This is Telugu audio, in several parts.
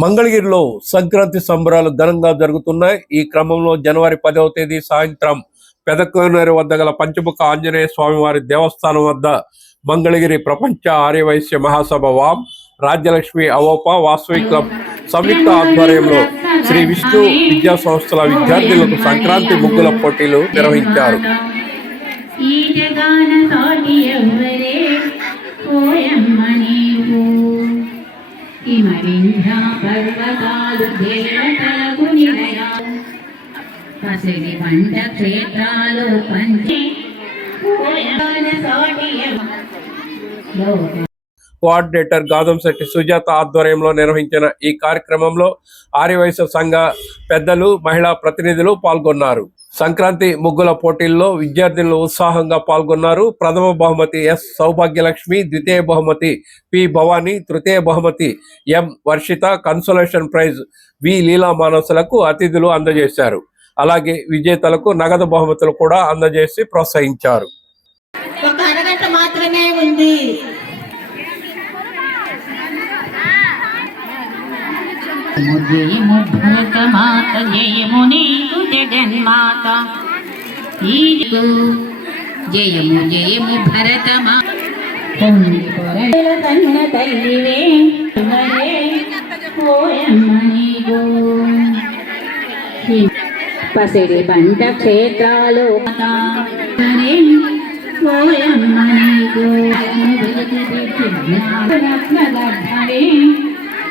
మంగళగిరిలో సంక్రాంతి సంబరాలు ఘనంగా జరుగుతున్నాయి. ఈ క్రమంలో జనవరి పదవ తేదీ సాయంత్రం పెదకోనేరు వద్ద గల పంచముఖ ఆంజనేయ స్వామివారి దేవస్థానం వద్ద మంగళగిరి ప్రపంచ ఆర్యవైశ్య మహాసభ వామ్ రాజ్యలక్ష్మి అవోప వాసవి క్లబ్ సంయుక్త ఆధ్వర్యంలో శ్రీ విష్ణు విద్యా సంస్థల విద్యార్థులకు సంక్రాంతి ముగ్గుల పోటీలు నిర్వహించారు. ఈ జగాన పర్వతాలు దేవతలకు నిలయాలు పసిడి పంట క్షేత్రాలు పంచే పోయమ్మ సాటి శెట్టి సుజాత ఆధ్వర్యంలో నిర్వహించిన ఈ కార్యక్రమంలో ఆర్యవైశ్య సంఘ పెద్దలు మహిళా ప్రతినిధులు పాల్గొన్నారు. సంక్రాంతి ముగ్గుల పోటీల్లో విద్యార్థులు ఉత్సాహంగా పాల్గొన్నారు. ప్రథమ బహుమతి ఎస్ సౌభాగ్యలక్ష్మి ద్వితీయ బహుమతి పి భవానీ తృతీయ బహుమతి M Varshitha consolation prize V Leela మానసులకు అతిథులు అందజేశారు. అలాగే విజేతలకు నగదు బహుమతులు కూడా అందజేసి ప్రోత్సహించారు. ఒక అరగంట మాత్రమే ఉంది. జయము భరత మాత జయము నీకు జగన్మాత. ఈకు జయము జయము భరత కన్న తల్లివే పసిడి పంట క్షేత్రాలు పోయమ్మ నీకు రత్నగర్భరే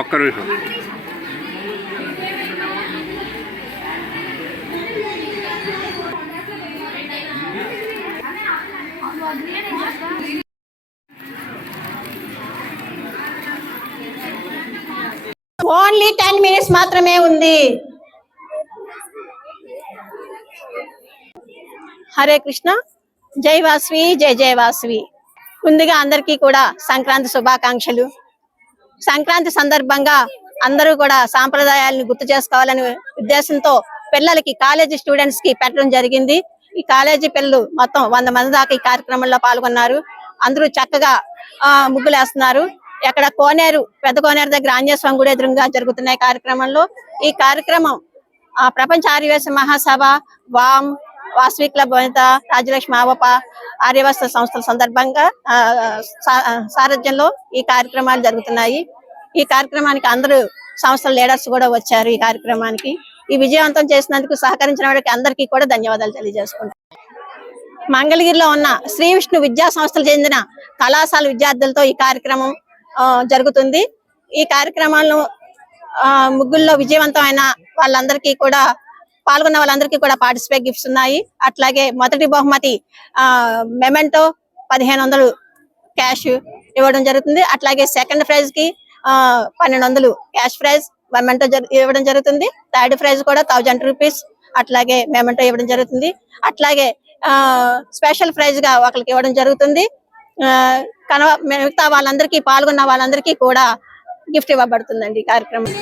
ఒక్క నిమిషం. ఓన్లీ టెన్ మినిట్స్ మాత్రమే ఉంది. హరే కృష్ణ. జై వాసవి జై జై వాసవి. ముందుగా అందరికీ కూడా సంక్రాంతి శుభాకాంక్షలు. సంక్రాంతి సందర్భంగా అందరూ కూడా సాంప్రదాయాలను గుర్తు చేసుకోవాలనే ఉద్దేశంతో పిల్లలకి కాలేజీ స్టూడెంట్స్కి పెట్టడం జరిగింది. ఈ కాలేజీ పిల్లలు మొత్తం వంద మంది దాకా ఈ కార్యక్రమంలో పాల్గొన్నారు. అందరూ చక్కగా ఆ, ముగ్గులు వేస్తున్నారు ఇక్కడ కోనేరు పెద్ద కోనేరు దగ్గర ఆంజనేయ స్వామి గుడి ఎదురుగా జరుగుతున్న కార్యక్రమంలో ఈ కార్యక్రమం ఆ ప్రపంచ ఆర్యవేశ మహాసభ వామ్ వాసవి క్లబ్ వనిత రాజలక్ష్మి ఆవప ఆర్యవస్త సంస్థల సందర్భంగా సారథ్యంలో ఈ కార్యక్రమాలు జరుగుతున్నాయి. ఈ కార్యక్రమానికి అందరూ సంస్థల లీడర్స్ కూడా వచ్చారు ఈ కార్యక్రమానికి. ఈ విజయవంతం చేసినందుకు సహకరించిన వాడికి అందరికీ కూడా ధన్యవాదాలు తెలియజేసుకుంటాను మంగళగిరిలో ఉన్న శ్రీ విష్ణు విద్యా సంస్థలు చెందిన కళాశాల విద్యార్థులతో ఈ కార్యక్రమం జరుగుతుంది. ఈ కార్యక్రమాలను ఆ, ముగ్గుల్లో విజయవంతమైన వాళ్ళందరికీ కూడా పాల్గొన్న వాళ్ళందరికీ కూడా పార్టిసిపేట్ గిఫ్ట్స్ ఉన్నాయి. అట్లాగే మొదటి బహుమతి ఆ మెమెంటో పదిహేను వందలు క్యాష్ ఇవ్వడం జరుగుతుంది. అట్లాగే సెకండ్ ప్రైజ్కి ఆ పన్నెండు వందలు క్యాష్ ప్రైజ్ మెమెంటో ఇవ్వడం జరుగుతుంది. థర్డ్ ప్రైజ్ కూడా థౌజండ్ రూపీస్ అట్లాగే మెమెంటో ఇవ్వడం జరుగుతుంది. అట్లాగే ఆ స్పెషల్ ప్రైజ్గా ఒకరికి ఇవ్వడం జరుగుతుంది. ఆ కనవ మిగతా వాళ్ళందరికీ పాల్గొన్న వాళ్ళందరికీ కూడా గిఫ్ట్ ఇవ్వబడుతుందండి ఈ కార్యక్రమం.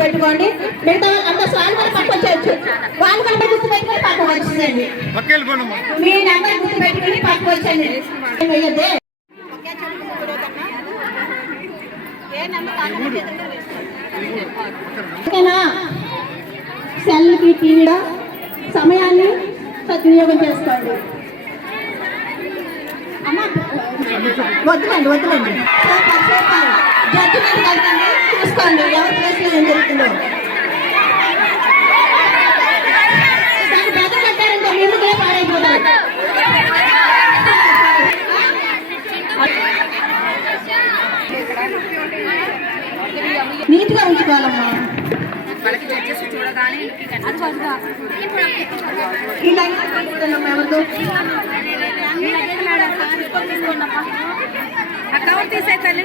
పెట్టుకోండి. మిగతా కూడా పక్క వచ్చేయచ్చు. వాళ్ళు కూడా గుర్తు పెట్టుకొని పక్క వచ్చిందండి మీ నెంబర్ గుర్తు పెట్టుకొని పక్క వచ్చండి ఓకేనా? సెల్కి టీవీలో సమయాన్ని సద్వినియోగం చేసుకోండి. అమ్మా వద్దులండి వద్దులండి. సూపర్ సూపర్ చూసుకోండి ఎవరి ప్లేస్లో ఏం జరుగుతుందో. నీట్గా ఉంచుకోవాలమ్మా. ఇలా ఎవరితో అకౌంట్ తీసే తల్లి.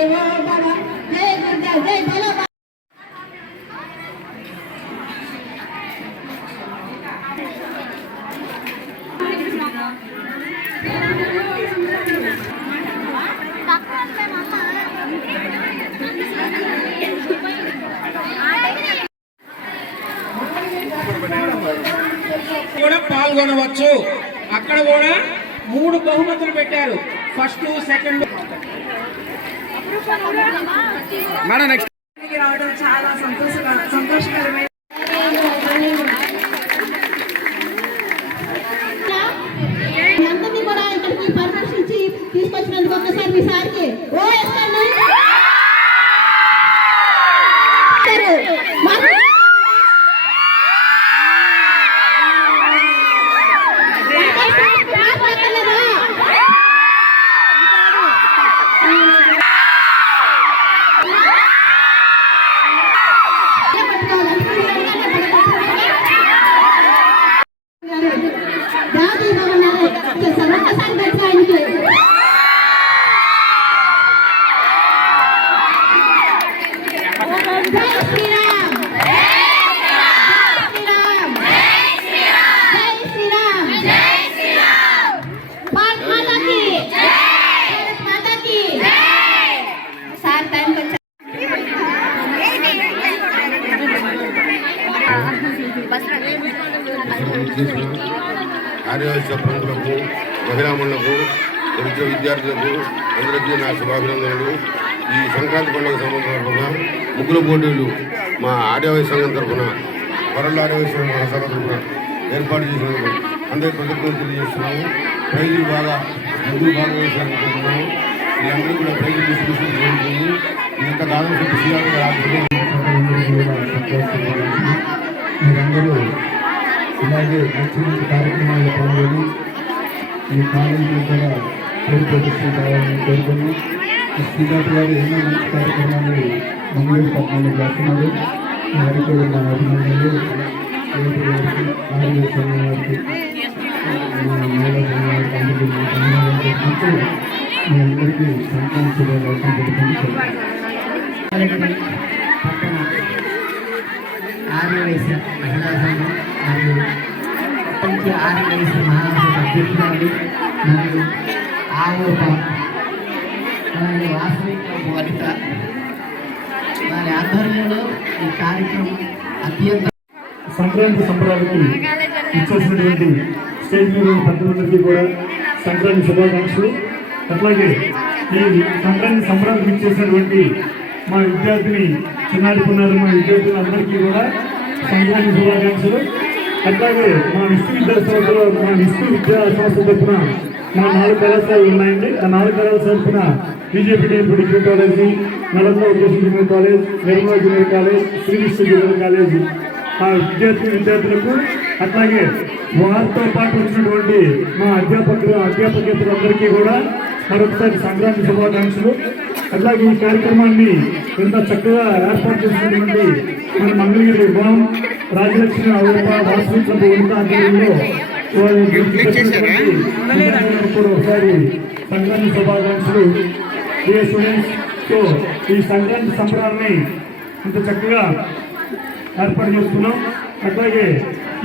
సెకండ్. మేడం నెక్స్ట్ రావడం చాలా సంతోషకర సంతోషకరమైన శుభాభినందనలు. ఈ సంక్రాంతి పండుగ సందర్భంగా ముగ్గుల పోటీలు మా ఆడవాయి సంఘం తరఫున వరల్డ్ ఆర్యవైశ్య మహాసభ తరఫున ఏర్పాటు చేసినందుకు అందరికీ కృతజ్ఞతలు తెలియజేస్తున్నాము. ప్రైజులు బాగా ముగ్గురు బాగా వేసారనుకుంటున్నాము వీళ్ళందరూ కూడా ప్రైజులు డిస్ట్రిబ్యూషన్ జరుగుతుంది. ఈ దాదాపు మీరందరూ ఇలాగే మంచి మంచి కార్యక్రమాలు పాల్గొని ఈ కార్యక్రమం కూడా పేరు ప్రతిష్ట కావాలని కోరుకొని శ్రీనాథ్ గారు ఎన్నో మంచి కార్యక్రమాలు మంగళూరు పట్టణంలో చేస్తున్నారు వారికి కూడా నా అభినందనలు సంఘం వారికి మహిళా సంఘం అందరికీ మీ అందరికీ సంక్రాంతి శుభాకాంక్షలు పట్టణ ఆర్యవైశ్య మహిళా సంఘం మరియు ప్రపంచ ఆర్యవైశ్య మహాసభ అధ్యక్షురాలు మరియు ఆవోప మరియు వాసవిక వనిత ఆధ్వర్యంలో ఈ కార్యక్రమం అత్యంత సంక్రాంతి సంబరాలకి ఇచ్చేసినటువంటి స్టేజ్ మీద పెద్దలందరికీ కూడా సంక్రాంతి శుభాకాంక్షలు. అట్లాగే ఈ సంక్రాంతి సంబరాలకు ఇచ్చేసినటువంటి మా విద్యార్థిని చిన్నాడుకున్నారు మా విద్యార్థులందరికీ కూడా సంక్రాంతి శుభాకాంక్షలు. అట్లాగే మా విశ్వ విద్యా సంస్థలో మా విశ్వ విద్యా సంస్థ తరఫున మా నాలుగు కళాశాలలు ఉన్నాయండి. ఆ నాలుగు కళాశాల తరఫున బీజేపీ డిగ్రీ కాలేజీ నలంద ఉద్దేశం junior college Nirmala junior college Srikrishna junior college. ఆ విద్యార్థి విద్యార్థులకు అట్లాగే వారితో పాటు వచ్చినటువంటి మా అధ్యాపకులు అధ్యాపకేతలందరికీ కూడా మరొకసారి సంక్రాంతి శుభాకాంక్షలు. అలాగే ఈ కార్యక్రమాన్ని ఎంత చక్కగా ఏర్పాటు చేసినటువంటి మన మంగళగిరి విభాగం రాజలక్ష్మి అవరప వాసవి క్లబ్ ఉన్నత ఒకసారి సంక్రాంతి శుభాకాంక్షలు డియర్ స్టూడెంట్స్ సో ఈ సంక్రాంతి సంబరాన్ని ఇంత చక్కగా ఏర్పాటు చేస్తున్నాం. అట్లాగే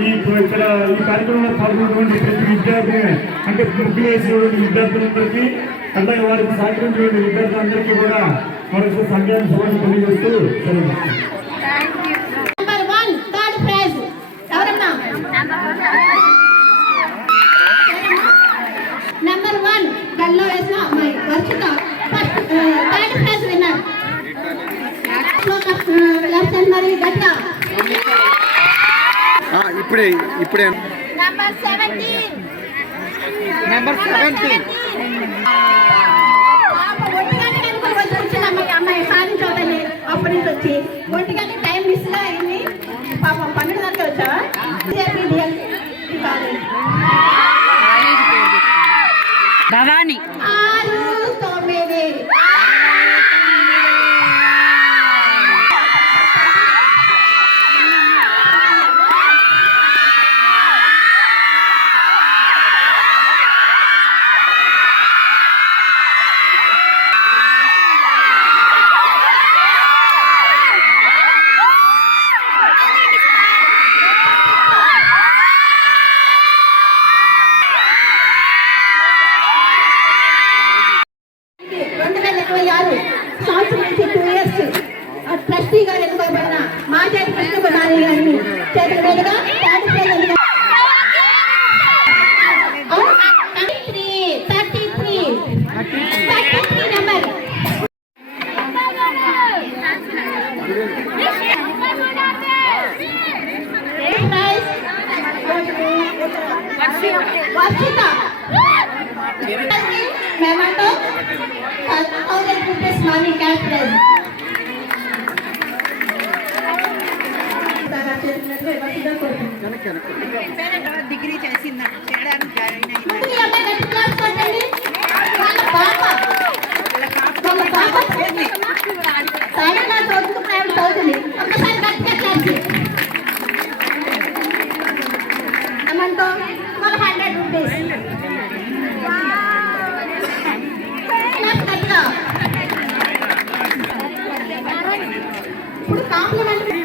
ఈ ఇక్కడ ఈ కార్యక్రమంలో పాల్గొన్నటువంటి ప్రతి విద్యార్థి అంటే ముగ్గులు వేసినటువంటి విద్యార్థులందరికీ అట్లాగే వారికి సహకరించినటువంటి విద్యార్థులందరికీ కూడా మరొక సంఖ్యాన్ని శుభాన్ని తెలియజేస్తూ నెంబర్ వన్ థర్డ్ ప్రైజ్ ఎవరన్నా నెంబర్ వన్ గల్లో వేసిన అమ్మాయి. Varshitha first third prize winner left hand మరి గట్టిగా ఇప్పుడే ఇప్పుడే. నెంబర్ సెవెంటీన్ నెంబర్ సెవెంటీన్ అమ్మాయి సాధించవద్దని అప్పటి నుంచి వచ్చి ఒంటిగా డిగ్రీ చేసిందా చేయడానికి జాయిన్ అయింది చదువుతుంది గట్టిగా క్లాస్ హండ్రెడ్ రూపీస్ ఇప్పుడు కాంప్లిమెంట్